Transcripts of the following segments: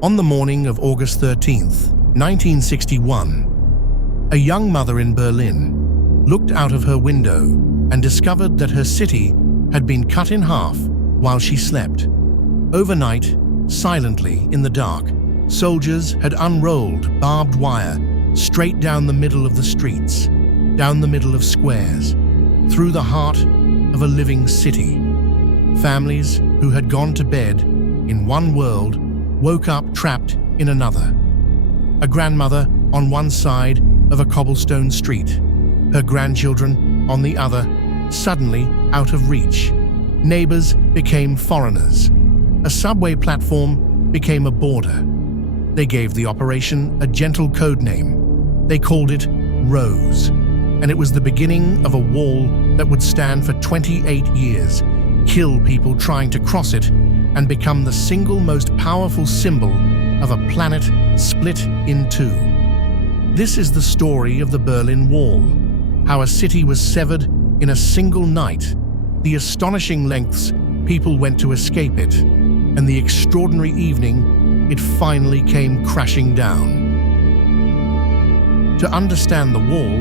On the morning of August 13th, 1961, a young mother in Berlin looked out of her window and discovered that her city had been cut in half while she slept. Overnight, silently in the dark, soldiers had unrolled barbed wire straight down the middle of the streets, down the middle of squares, through the heart of a living city. Families who had gone to bed in one world woke up trapped in another. A grandmother on one side of a cobblestone street, her grandchildren on the other, suddenly out of reach. Neighbors became foreigners. A subway platform became a border. They gave the operation a gentle code name. They called it Rose, and it was the beginning of a wall that would stand for 28 years, kill people trying to cross it, and become the single most powerful symbol of a planet split in two. This is the story of the Berlin Wall, how a city was severed in a single night, the astonishing lengths people went to escape it, and the extraordinary evening it finally came crashing down. To understand the wall,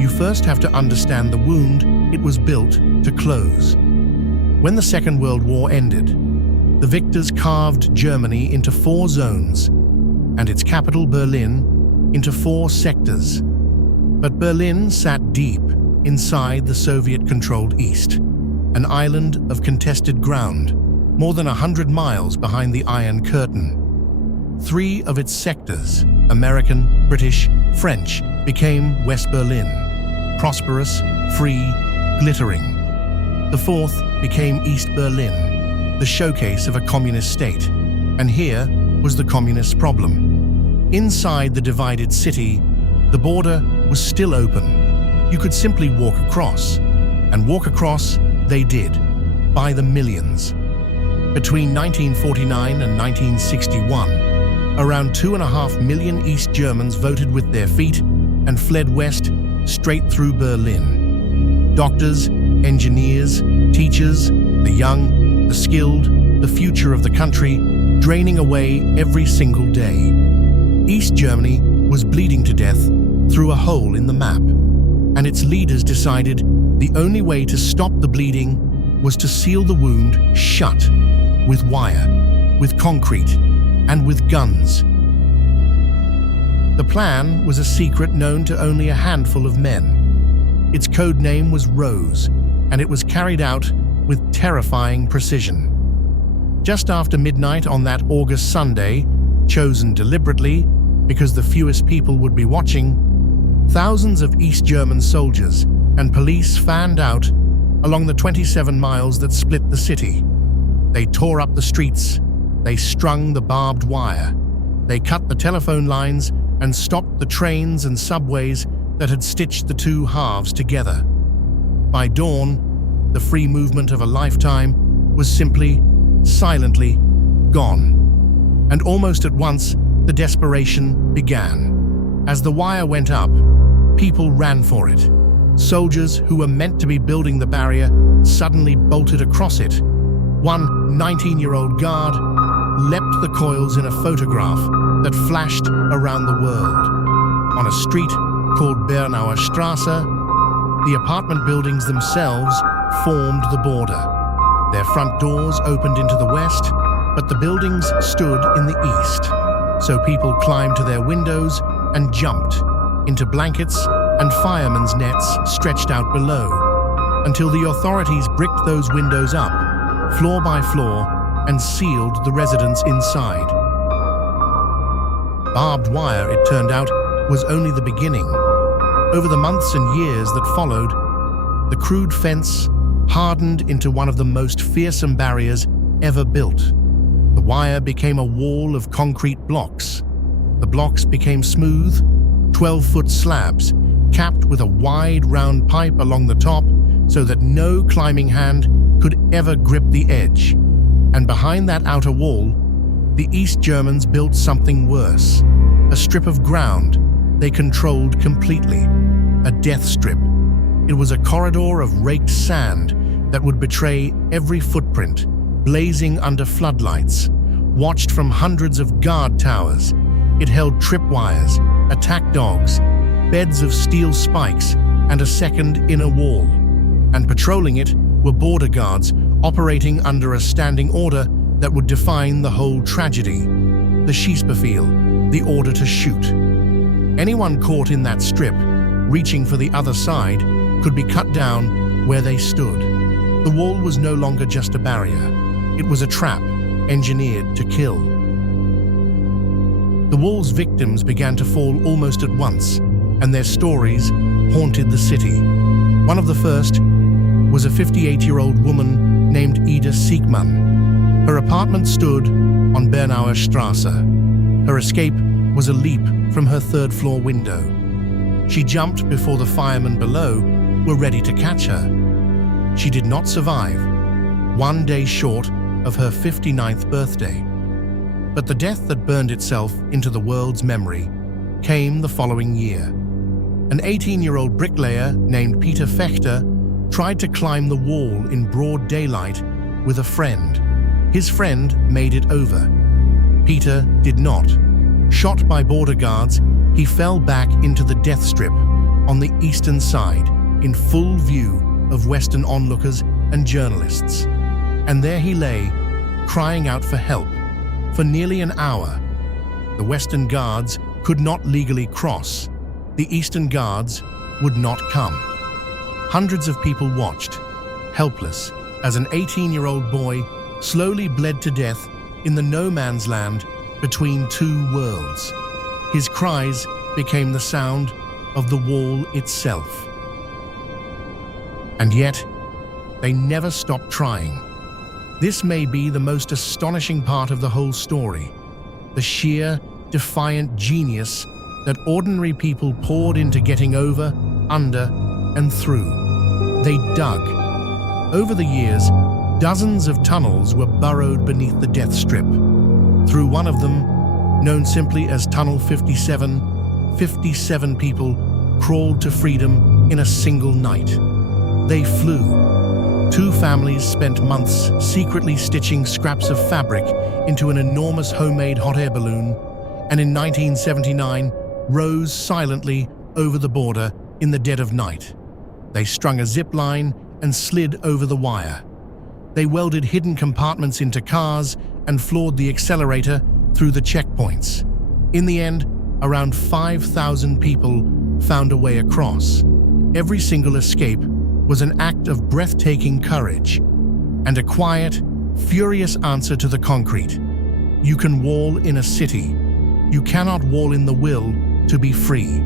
you first have to understand the wound it was built to close. When the Second World War ended, the victors carved Germany into 4 zones, and its capital Berlin into 4 sectors. But Berlin sat deep inside the Soviet-controlled East, an island of contested ground, more than 100 miles behind the Iron Curtain. 3 of its sectors, American, British, French, became West Berlin, prosperous, free, glittering. The 4th became East Berlin, the showcase of a communist state. And here was the communist problem. Inside the divided city, the border was still open. You could simply walk across, and walk across they did, by the millions. Between 1949 and 1961, around 2.5 million East Germans voted with their feet and fled west straight through Berlin. Doctors, engineers, teachers, the young, the skilled, the future of the country, draining away every single day. East Germany was bleeding to death through a hole in the map, and its leaders decided the only way to stop the bleeding was to seal the wound shut, with wire, with concrete, and with guns. The plan was a secret known to only a handful of men. Its code name was Rose, and it was carried out with terrifying precision. Just after midnight on that August Sunday, chosen deliberately because the fewest people would be watching, thousands of East German soldiers and police fanned out along the 27 miles that split the city. They tore up the streets, they strung the barbed wire, they cut the telephone lines and stopped the trains and subways that had stitched the two halves together. By dawn, the free movement of a lifetime was simply, silently, gone. And almost at once, the desperation began. As the wire went up, people ran for it. Soldiers who were meant to be building the barrier suddenly bolted across it. One 19-year-old guard leapt the coils in a photograph that flashed around the world. On a street called Bernauer Straße, the apartment buildings themselves formed the border. Their front doors opened into the west, but the buildings stood in the east. So people climbed to their windows and jumped into blankets and firemen's nets stretched out below, until the authorities bricked those windows up, floor by floor, and sealed the residents inside. Barbed wire, it turned out, was only the beginning. Over the months and years that followed, the crude fence hardened into one of the most fearsome barriers ever built. The wire became a wall of concrete blocks. The blocks became smooth, 12-foot slabs, capped with a wide, round pipe along the top so that no climbing hand could ever grip the edge. And behind that outer wall, the East Germans built something worse, a strip of ground they controlled completely, a death strip. It was a corridor of raked sand that would betray every footprint, blazing under floodlights, watched from hundreds of guard towers. It held tripwires, attack dogs, beds of steel spikes, and a second inner wall. And patrolling it were border guards operating under a standing order that would define the whole tragedy. The Schießbefehl, the order to shoot. Anyone caught in that strip, reaching for the other side, could be cut down where they stood. The wall was no longer just a barrier. It was a trap, engineered to kill. The wall's victims began to fall almost at once, and their stories haunted the city. One of the first was a 58-year-old woman named Ida Siegmann. Her apartment stood on Bernauer Straße. Her escape was a leap from her third-floor window. She jumped before the firemen below were ready to catch her. She did not survive, one day short of her 59th birthday. But the death that burned itself into the world's memory came the following year. An 18-year-old bricklayer named Peter Fechter tried to climb the wall in broad daylight with a friend. His friend made it over. Peter did not. Shot by border guards, he fell back into the death strip on the eastern side in full view of Western onlookers and journalists. And there he lay, crying out for help. For nearly an hour, the Western guards could not legally cross. The Eastern guards would not come. Hundreds of people watched, helpless, as an 18-year-old boy slowly bled to death in the no-man's land between two worlds. His cries became the sound of the wall itself. And yet, they never stopped trying. This may be the most astonishing part of the whole story, the sheer, defiant genius that ordinary people poured into getting over, under, and through. They dug. Over the years, dozens of tunnels were burrowed beneath the death strip. Through one of them, known simply as Tunnel 57, 57 people crawled to freedom in a single night. They flew. Two families spent months secretly stitching scraps of fabric into an enormous homemade hot air balloon, and in 1979 rose silently over the border in the dead of night. They strung a zipline and slid over the wire. They welded hidden compartments into cars and floored the accelerator through the checkpoints. In the end, around 5,000 people found a way across. Every single escape was an act of breathtaking courage and a quiet, furious answer to the concrete. You can wall in a city. You cannot wall in the will to be free.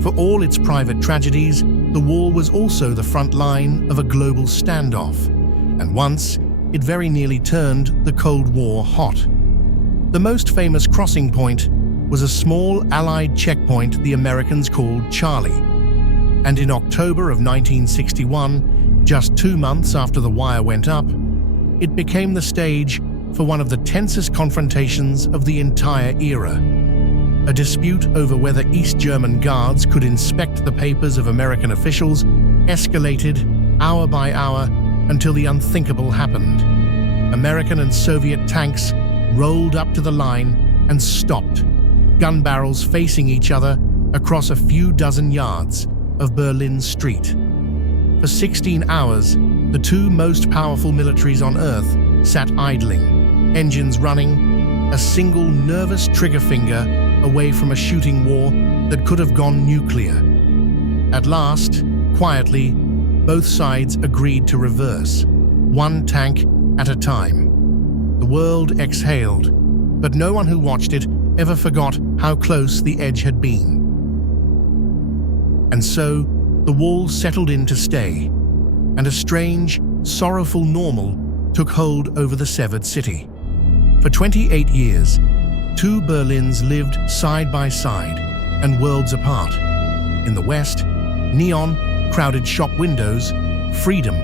For all its private tragedies, the wall was also the front line of a global standoff, and once it very nearly turned the Cold War hot. The most famous crossing point was a small Allied checkpoint the Americans called Charlie. And in October of 1961, just 2 months after the wire went up, it became the stage for one of the tensest confrontations of the entire era. A dispute over whether East German guards could inspect the papers of American officials escalated hour by hour until the unthinkable happened. American and Soviet tanks rolled up to the line and stopped, gun barrels facing each other across a few dozen yards of Berlin street. For 16 hours, the two most powerful militaries on Earth sat idling, engines running, a single nervous trigger finger away from a shooting war that could have gone nuclear. At last, quietly, both sides agreed to reverse, one tank at a time. The world exhaled, but no one who watched it ever forgot how close the edge had been. And so, the wall settled in to stay, and a strange, sorrowful normal took hold over the severed city. For 28 years, two Berlins lived side by side and worlds apart. In the west, neon, crowded shop windows, freedom.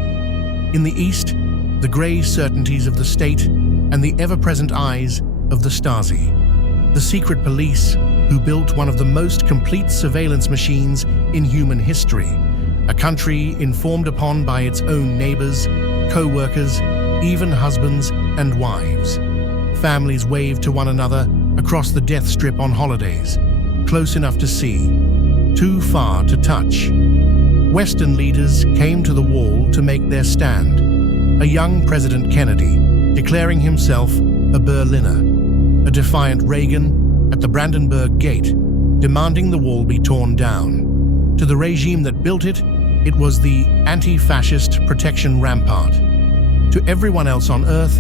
In the east, the grey certainties of the state and the ever-present eyes of the Stasi, the secret police who built one of the most complete surveillance machines in human history, a country informed upon by its own neighbors, co-workers, even husbands and wives. Families waved to one another across the death strip on holidays, close enough to see, too far to touch. Western leaders came to the wall to make their stand. A young President Kennedy, declaring himself a Berliner. A defiant Reagan at the Brandenburg Gate, demanding the wall be torn down. To the regime that built it, it was the anti-fascist protection rampart. To everyone else on Earth,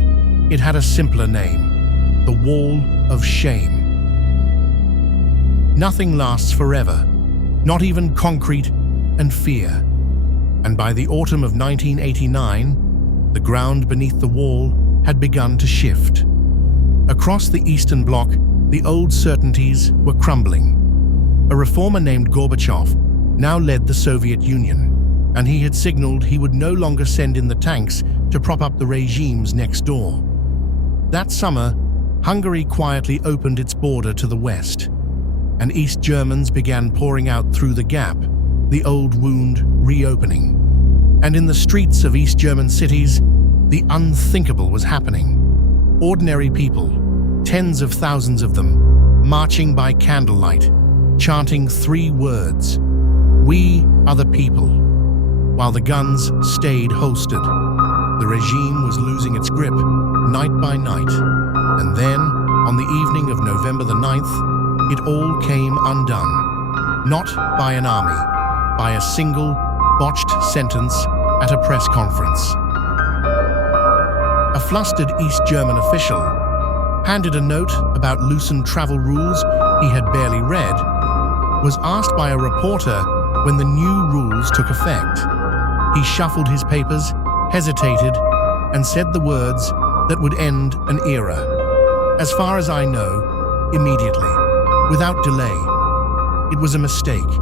it had a simpler name: the Wall of Shame. Nothing lasts forever, not even concrete and fear. And by the autumn of 1989, the ground beneath the wall had begun to shift. Across the Eastern Bloc, the old certainties were crumbling. A reformer named Gorbachev now led the Soviet Union, and he had signaled he would no longer send in the tanks to prop up the regimes next door. That summer, Hungary quietly opened its border to the west, and East Germans began pouring out through the gap, the old wound reopening. And in the streets of East German cities, the unthinkable was happening. Ordinary people, tens of thousands of them, marching by candlelight, chanting 3 words: "We are the people," while the guns stayed holstered. The regime was losing its grip, night by night. And then, on the evening of November the 9th, it all came undone. Not by an army, by a single, botched sentence at a press conference. A flustered East German official handed a note about loosened travel rules he had barely read, was asked by a reporter when the new rules took effect. He shuffled his papers, hesitated, and said the words that would end an era. As far as I know, immediately, without delay. It was a mistake.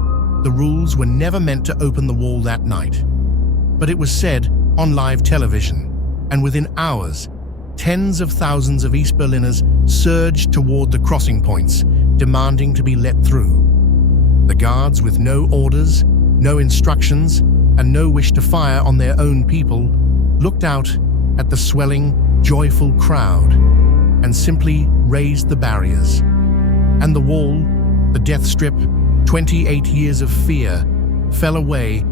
The rules were never meant to open the wall that night. But it was said on live television, and within hours, tens of thousands of East Berliners surged toward the crossing points, demanding to be let through. The guards, with no orders, no instructions, and no wish to fire on their own people, looked out at the swelling, joyful crowd and simply raised the barriers. And the wall, the death strip, 28 years of fear, fell away